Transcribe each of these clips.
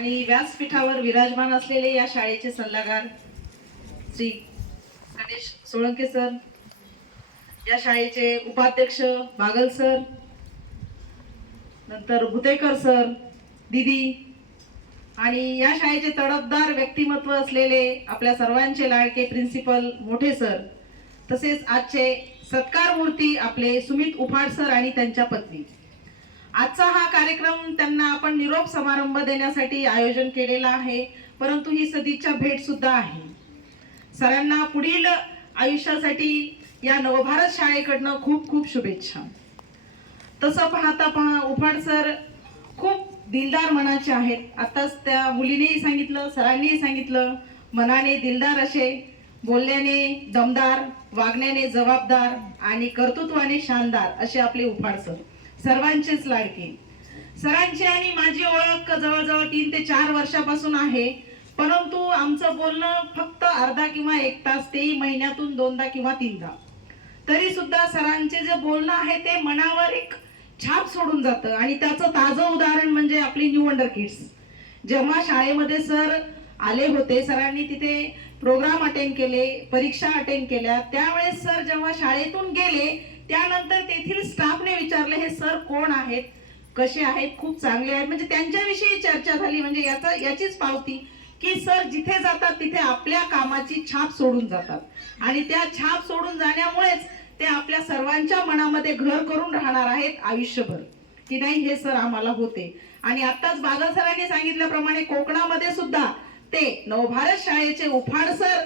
आणि व्यासपीठावर विराजमान असलेले या शाळेचे सल्लागार श्री गणेश सोळंके सर या शाळेचे उपाध्यक्ष बागल सर नंतर भुतेकर सर दिदी आणि या शाळेचे तडफदार व्यक्तिमत्व असलेले आपल्या सर्वांचे लाडके प्रिन्सिपल मोठे सर तसेच आजचे सत्कार मूर्ती आपले सुमित उफाड सर आणि त्यांच्या पत्नी. आजचा हा कार्यक्रम त्यांना आपण निरोप समारंभ देण्यासाठी आयोजन केलेला आहे परंतु ही सदिच्छा भेट सुद्धा आहे. सरांना पुढील आयुष्यासाठी या नवभारत शाळेकडनं खूप खूप शुभेच्छा. तसं पाहता पहा उफाड सर खूप दिलदार मनाचे आहेत. आत्ताच त्या मुलीनेही सांगितलं सरांनीही सांगितलं मनाने दिलदार असे बोलण्याने दमदार वागण्याने जबाबदार आणि कर्तृत्वाने शानदार असे आपले उफाड सर. सर्वांचेच लाडके. सरांची आणि माझी ओळख जवळजवळ तीन ते चार वर्षापासून आहे. परंतु आमचं बोलणं फक्त अर्धा किंवा एक तास तेही महिन्यातून दोनदा किंवा तीनदा. तरी सुद्धा सरांचे जे बोलणं आहे ते मनावर एक छाप सोडून जातं. आणि त्याचं ताजं उदाहरण म्हणजे आपली न्यू वंडर किड्स. जेव्हा शाळेमध्ये सर आले होते सरांनी तिथे प्रोग्राम अटेंड केले परीक्षा अटेंड केल्या. त्यावेळेस सर जेव्हा शाळेतून गेले त्यानंतर तेथील स्टाफने विचारले हे सर कोण आहेत? कसे आहेत? खूप चांगले आहेत. म्हणजे त्यांच्याविषयी चर्चा झाली. म्हणजे याचा याचीच पावती की सर जिथे जातात तिथे आपल्या कामाची छाप सोडून जातात. आणि त्या छाप सोडून जाण्यामुळेच ते आपल्या सर्वांच्या मनामध्ये घर करून राहणार आहेत आयुष्यभर. की नाही हे सर आम्हाला होते. आणि आत्ताच बादल सरांनी सांगितल्याप्रमाणे कोकणामध्ये सुद्धा ते नवभारत शाळेचे उफाड सर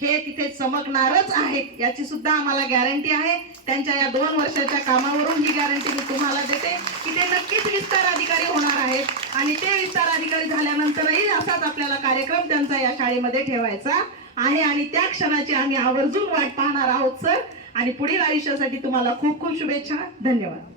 हे तिथे चमकणारच आहेत. याची सुद्धा आम्हाला गॅरंटी आहे. त्यांच्या या दोन वर्षाच्या कामावरून ही गॅरंटी मी तुम्हाला देते की ते नक्कीच विस्तार अधिकारी होणार आहेत. आणि ते विस्तार अधिकारी झाल्यानंतरही असाच आपल्याला कार्यक्रम त्यांचा या शाळेमध्ये ठेवायचा आहे. आणि त्या क्षणाची आम्ही आवर्जून वाट पाहणार आहोत सर. आणि पुढील आयुष्यासाठी तुम्हाला खूप खूप शुभेच्छा. धन्यवाद.